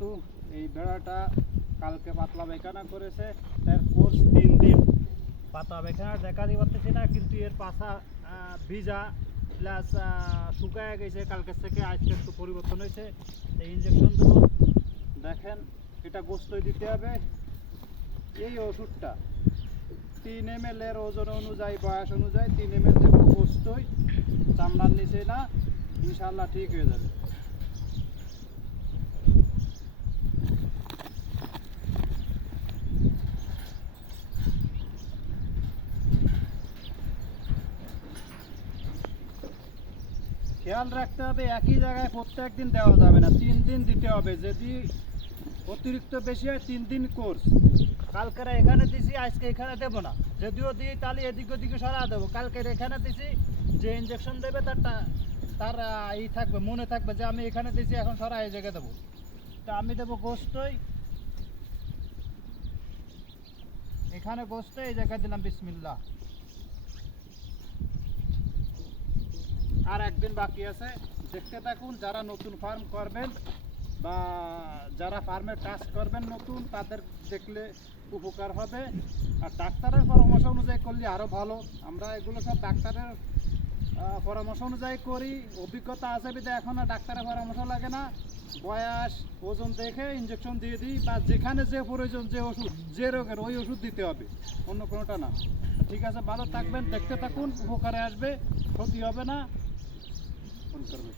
যেহেতু এই বেড়াটা কালকে পাতলা পায়খানা করেছে, তার কোর্স 3 দিন। পাতলা পায়খানা দেখা দিতে না, কিন্তু এর পাশা ভিজা প্লাস শুকায় গেছে। কালকের থেকে আজকে একটু পরিবর্তন হয়েছে। এই ইঞ্জেকশন দেবো। দেখেন, এটা গোস্তই দিতে হবে। এই ওষুধটা 3 ml এর ওজন অনুযায়ী, বয়স অনুযায়ী 3 ml দেবো গোস্তই, চামড়ার নিচে না। ইনশাল্লাহ ঠিক হয়ে যাবে। খেয়াল রাখতে হবে, একই জায়গায় প্রত্যেক দিন দেওয়া যাবে না, 3 দিন দিতে হবে। যদি অতিরিক্ত বেশি হয় 3 দিন কোর্স। কালকের এখানে দিছি, আজকে এখানে দেবো না। যদিও দিই তাহলে এদিক ওদিকে সরা দেবো। কালকের এখানে দিছি, যে ইঞ্জেকশন দেবে তার ই থাকবে, মনে থাকবে যে আমি এখানে দিছি, এখন সরা এই জায়গায় দেবো। তা আমি দেবো গোস্তই, এখানে গোস্ত, এই জায়গায় দিলাম বিসমিল্লাহ। আর একদিন বাকি আছে, দেখতে থাকুন। যারা নতুন ফার্ম করবেন বা যারা ফার্মে কাজ করবেন নতুন, তাদের দেখলে উপকার হবে। আর ডাক্তারের পরামর্শ অনুযায়ী করলে আরও ভালো। আমরা এগুলো সব ডাক্তারের পরামর্শ অনুযায়ী করি। অভিজ্ঞতা আছে বিধে এখন আর ডাক্তারের পরামর্শ লাগে না। বয়স ওজন দেখে ইঞ্জেকশন দিয়ে দিই, বা যেখানে যে প্রয়োজন, যে ওষুধ, যে রোগের ওই ওষুধ দিতে হবে, অন্য কোনোটা না। ঠিক আছে, ভালো থাকবেন, দেখতে থাকুন, উপকারে আসবে, ক্ষতি হবে না। ফোন করবে।